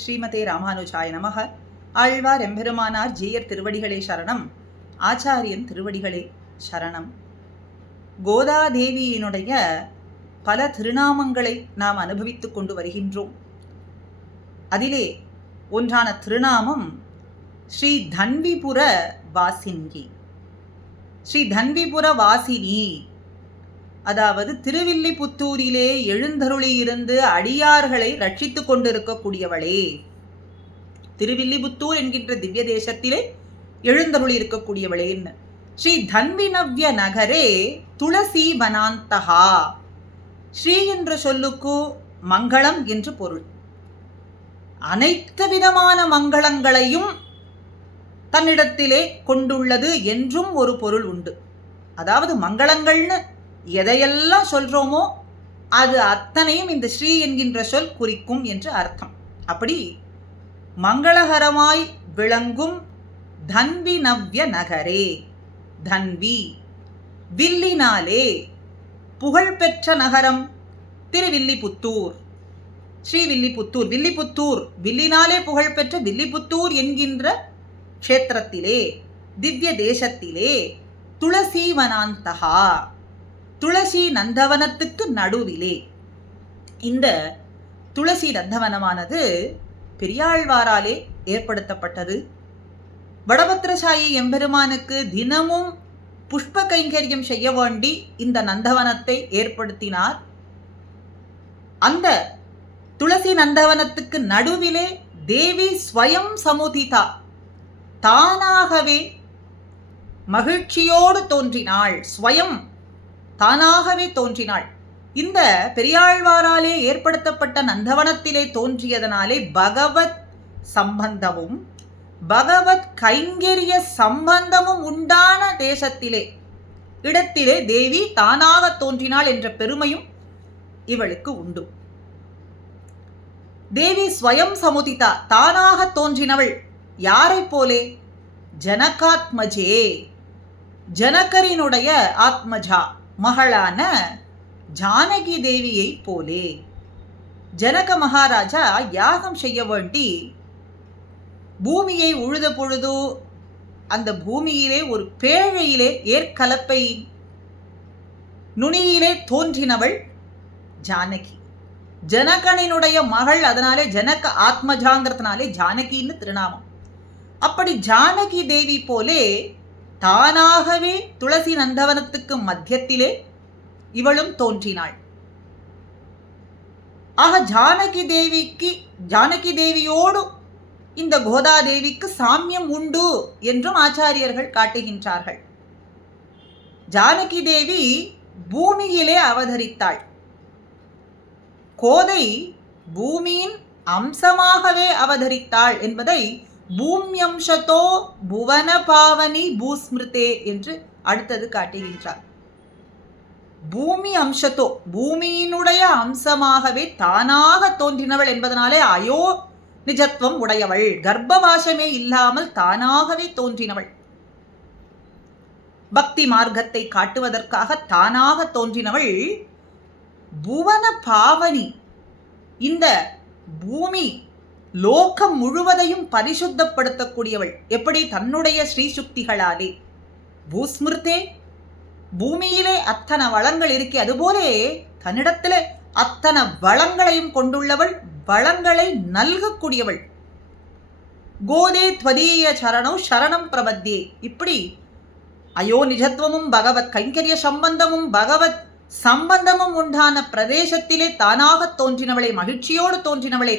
ஸ்ரீமதே ராமானுஜாய நமக. ஆழ்வார் எம்பெருமானார் ஜீயர் திருவடிகளே சரணம். ஆச்சாரியன் திருவடிகளே சரணம். கோதாதேவியினுடைய பல திருநாமங்களை நாம் அனுபவித்துக் கொண்டு வருகின்றோம். அதிலே ஒன்றான திருநாமம் ஸ்ரீ தன்விபுர வாசினி. ஸ்ரீ தன்விபுர வாசினி, அதாவது திருவில்லிபுத்தூரிலே எழுந்தருளியிருந்து அடியார்களை ரட்சித்துக் கொண்டிருக்கக்கூடியவளே. திருவில்லிபுத்தூர் என்கின்ற திவ்ய தேசத்திலே எழுந்தருளி இருக்கக்கூடியவளேன்னு. ஸ்ரீ தன்வினவ்ய நகரே துளசி வனாந்தகா. ஸ்ரீ என்ற சொல்லுக்கு மங்களம் என்று பொருள். அனைத்து விதமான மங்களங்களையும் தன்னிடத்திலே கொண்டுள்ளது என்றும் ஒரு பொருள் உண்டு. அதாவது மங்களங்கள்னு எதையெல்லாம் சொல்றோமோ அது அத்தனையும் இந்த ஸ்ரீ என்கின்ற சொல் குறிக்கும் என்று அர்த்தம். அப்படி மங்களகரமாய் விளங்கும் தன்வி நவ்ய நகரே. தன்வி வில்லினாலே புகழ்பெற்ற நகரம் திருவில்லிபுத்தூர். ஸ்ரீவில்லிபுத்தூர், வில்லிபுத்தூர் வில்லினாலே புகழ்பெற்ற வில்லிபுத்தூர் என்கின்ற க்ஷேத்திரத்திலே, திவ்ய தேசத்திலே, துளசி வனாந்தகா, துளசி நந்தவனத்துக்கு நடுவிலே. இந்த துளசி நந்தவனமானது பெரியாழ்வாராலே ஏற்படுத்தப்பட்டது. வடபத்திரசாயி எம்பெருமானுக்கு தினமும் புஷ்ப கைங்கரியம் செய்ய வேண்டி இந்த நந்தவனத்தை ஏற்படுத்தினார். அந்த துளசி நந்தவனத்துக்கு நடுவிலே தேவி ஸ்வயம் சமுதிதா, தானாகவே மகிழ்ச்சியோடு தோன்றினாள். ஸ்வயம் தானாகவே தோன்றினாள். இந்த பெரியாழ்வாராலே ஏற்படுத்தப்பட்ட நந்தவனத்திலே தோன்றியதனாலே பகவத் சம்பந்தமும் பகவத் கைங்கரிய சம்பந்தமும் உண்டான தேசத்திலே, இடத்திலே தேவி தானாக தோன்றினாள் என்ற பெருமையும் இவளுக்கு உண்டு. தேவி ஸ்வயம் சமுதிதா, தானாக தோன்றினவள். யாரை போலே? ஜனகாத்மஜே, ஜனகரினுடைய ஆத்மஜா, மகளான ஜானகி தேவியை போலே. ஜனக மகாராஜா யாகம் செய்ய வேண்டி பூமியை உழுத பொழுது அந்த பூமியிலே ஒரு பேழையிலே ஏற்கலப்பை நுனியிலே தோன்றினவள் ஜானகி. ஜனகனினுடைய மகள், அதனாலே ஜனக ஆத்மஜாங்கிறதுனாலே ஜானகின்னு திருநாமம். அப்படி ஜானகி தேவி போலே தானாகவே துளசி நந்தவனத்துக்கு மத்தியத்திலே இவளும் தோன்றினாள். ஆக ஜானகி தேவியோடு இந்த கோதாதேவிக்கு சாமியம் உண்டு என்றும் ஆச்சாரியர்கள் காட்டுகின்றார்கள். ஜானகி தேவி பூமியிலே அவதரித்தாள். கோதை பூமியின் அம்சமாகவே அவதரித்தாள் என்பதை பூமியம்சத்தோ புவன பாவனி பூஸ்மிருதே என்று அடுத்தது காட்டுகின்றார். பூமி அம்சத்தோ, பூமியினுடைய அம்சமாகவே தானாக தோன்றினவள் என்பதனாலே அயோ நிஜத்துவம் உடையவள், கர்ப்பவாசமே இல்லாமல் தானாகவே தோன்றினவள். பக்தி மார்க்கத்தை காட்டுவதற்காக தானாக தோன்றினவள். புவன பாவனி, இந்த பூமி லோகம் முழுவதையும் பரிசுத்தப்படுத்தக்கூடியவள். எப்படி? தன்னுடைய ஸ்ரீசுக்திகளாலே. பூஸ்மிருதே, பூமியிலே அத்தனை வளங்கள் இருக்கே, அதுபோலே தன்னிடத்திலே அத்தனை வளங்களையும் கொண்டுள்ளவள், வளங்களை நல்கக்கூடியவள். கோதே துவதீய சரணம் சரணம் பிரபத்தியே. இப்படி அயோ நிஜத்துவமும் பகவத் கைங்கரிய சம்பந்தமும் பகவத் சம்பந்தமும் உண்டான பிரதேசத்திலே தானாக தோன்றினவளே, மகிழ்ச்சியோடு தோன்றினவளே,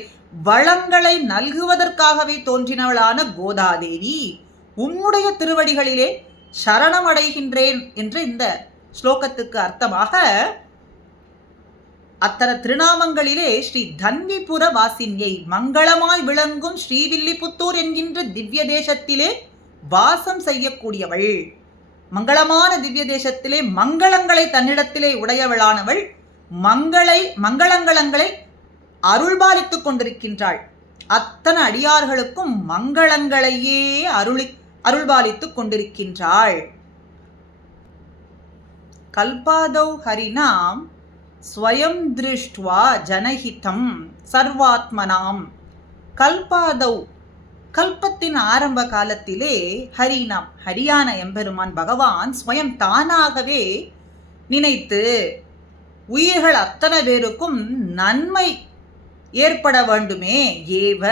வளங்களை நல்குவதற்காகவே தோன்றினவளான கோதாதேவி, உம்முடைய திருவடிகளிலே சரணம் அடைகின்றேன் என்று இந்த ஸ்லோகத்துக்கு அர்த்தமாக அத்தனை திருநாமங்களிலே ஸ்ரீ தன்விபுர வாசினியை, மங்களமாய் விளங்கும் ஸ்ரீவில்லிபுத்தூர் என்கின்ற திவ்ய தேசத்திலே வாசம் செய்யக்கூடியவள், மங்களமான திவ்ய தேசத்திலே மங்களங்களை தன்னிடத்திலே உடையவளானவள், மங்களங்களை அருள்பாலித்துக் கொண்டிருக்கின்றாள். அத்தனை அடியார்களுக்கும் மங்களங்களையே அருள்பாலித்துக் கொண்டிருக்கின்றாள். கல்பாதௌ ஹரிநாம் ஸ்வயம் திருஷ்டுவா ஜனஹிதம் சர்வாத்மனாம் கல்பாதௌ, கல்பத்தின் ஆரம்ப காலத்திலே ஹரிநாம், ஹரியான எம்பெருமான் பகவான் ஸ்வயம் தானாகவே நினைத்து உயிர்கள் அத்தனை பேருக்கும் நன்மை ஏற்பட வேண்டுமே, ஏவ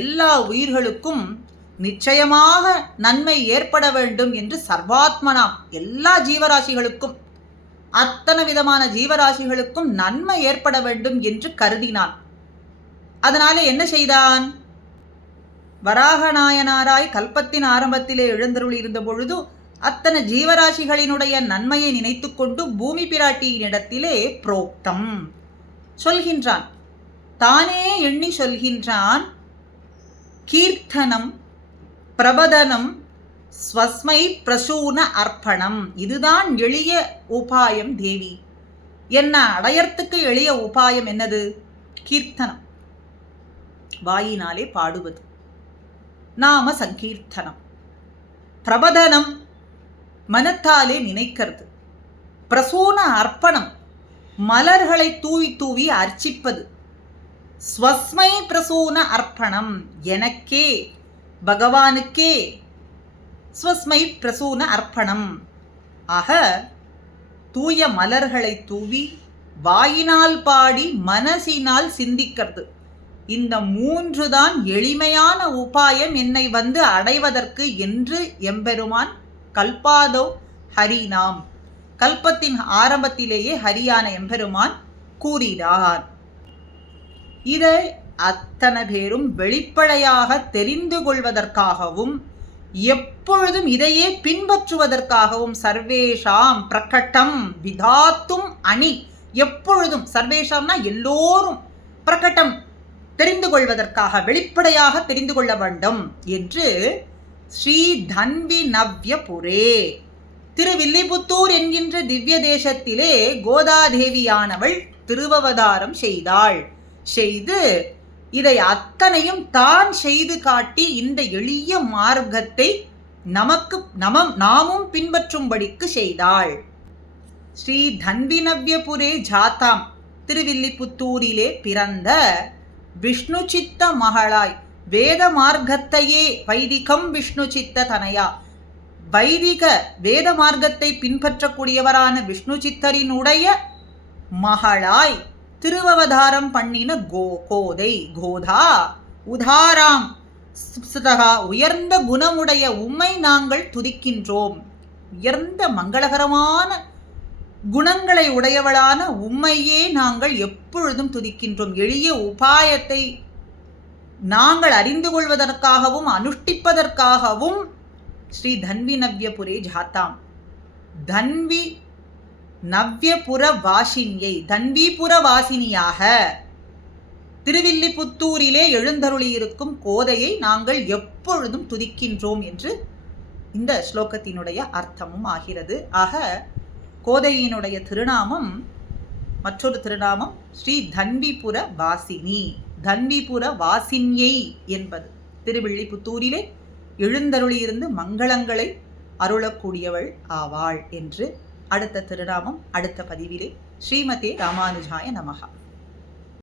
எல்லா உயிர்களுக்கும் நிச்சயமாக நன்மை ஏற்பட வேண்டும் என்று சர்வாத்மனாம் எல்லா ஜீவராசிகளுக்கும், அத்தனை விதமான ஜீவராசிகளுக்கும் நன்மை ஏற்பட வேண்டும் என்று கருதினான். அதனாலே என்ன செய்தான்? வராகநாயனாராய் கல்பத்தின் ஆரம்பத்திலே எழுந்தருள் இருந்த பொழுது அத்தனை ஜீவராசிகளினுடைய நன்மையை நினைத்து கொண்டு பூமி பிராட்டியினிடத்திலே புரோக்தம் சொல்கின்றான், தானே எண்ணி சொல்கின்றான். கீர்த்தனம் பிரபதனம் ஸ்வஸ்மை பிரசூன அர்ப்பணம், இதுதான் எளிய உபாயம் தேவி. என்ன அடையறத்துக்கு எளிய உபாயம் என்னது? கீர்த்தனம், வாயினாலே பாடுவது, நாம சங்கீர்த்தனம். பிரபதனம், மனத்தாலே நினைக்கிறது. பிரசூன அர்ப்பணம், மலர்களை தூவி தூவி அர்ச்சிப்பது. ஸ்வஸ்மை பிரசூன அர்ப்பணம், எனக்கே பகவானுக்கே ஸ்வஸ்மை பிரசூன அர்ப்பணம். ஆக தூய மலர்களை தூவி வாயினால் பாடி மனசினால் சிந்திக்கிறது. இந்த மூன்று தான் எளிமையான உபாயம் என்னை வந்து அடைவதற்கு என்று எம்பெருமான் கல்பாதோ ஹரிநாம், கல்பத்தின் ஆரம்பத்திலேயே ஹரியான எம்பெருமான் கூறினார். இதை அத்தனை பேரும் வெளிப்படையாக தெரிந்து கொள்வதற்காகவும் எப்பொழுதும் இதையே பின்பற்றுவதற்காகவும் சர்வேஷாம் பிரகட்டம் விதாத்தும் அணி, எப்பொழுதும் சர்வேஷாம்னா எல்லோரும் பிரகட்டம் தெரிந்து கொள்வதற்காக வெளிப்படையாக தெரிந்து கொள்ள வேண்டும் என்று ஸ்ரீ தன்வி நவ்யபுரே, திருவில்லிபுத்தூர் என்கின்ற திவ்ய தேசத்திலே கோதாதேவியானவள் திருவவதாரம் செய்தாள். செய்து இதை அத்தனையும் தான் செய்து காட்டி இந்த எளிய மார்க்கத்தை நாமும் பின்பற்றும்படிக்கு செய்தாள். ஸ்ரீ தன்விநவ்யபுரே ஜாதாம், திருவில்லிபுத்தூரிலே பிறந்த விஷ்ணு சித்த மகளாய், வேத மார்க்கத்தையே வைதிகம் விஷ்ணு சித்த தனையா, வைதிக வேத மார்க்கத்தை பின்பற்றக்கூடியவரான விஷ்ணு சித்தரினுடைய மகளாய் திருவவதாரம் பண்ணின கோதை, கோதா உதாராம் சுதகா, உயர்ந்த குணமுடைய உம்மை நாங்கள் துதிக்கின்றோம். உயர்ந்த மங்களகரமான குணங்களை உடையவளான உம்மையே நாங்கள் எப்பொழுதும் துதிக்கின்றோம். எளிய உபாயத்தை நாங்கள் அறிந்து கொள்வதற்காகவும் அனுஷ்டிப்பதற்காகவும் ஸ்ரீ தன்வி நவ்யபுரே ஜாத்தாம், தன்வி நவ்யபுர வாசினியை, தன்விபுர வாசினியாக திருவில்லிபுத்தூரிலே எழுந்தருளியிருக்கும் கோதையை நாங்கள் எப்பொழுதும் துதிக்கின்றோம் என்று இந்த ஸ்லோகத்தினுடைய அர்த்தமும் ஆகிறது. ஆக கோதையினுடைய திருநாமம், மற்றொரு திருநாமம் ஸ்ரீ தன்விபுர வாசினி, தன்விபுர வாசினியை என்பது. திருவில்லிபுத்தூரிலே எழுந்தருளியிருந்து மங்களங்களை அருளக்கூடியவள் ஆவாள் என்று அடுத்த திருநாமம் அடுத்த பதிவிலே. ஸ்ரீமதே ராமானுஜாய நமஹா.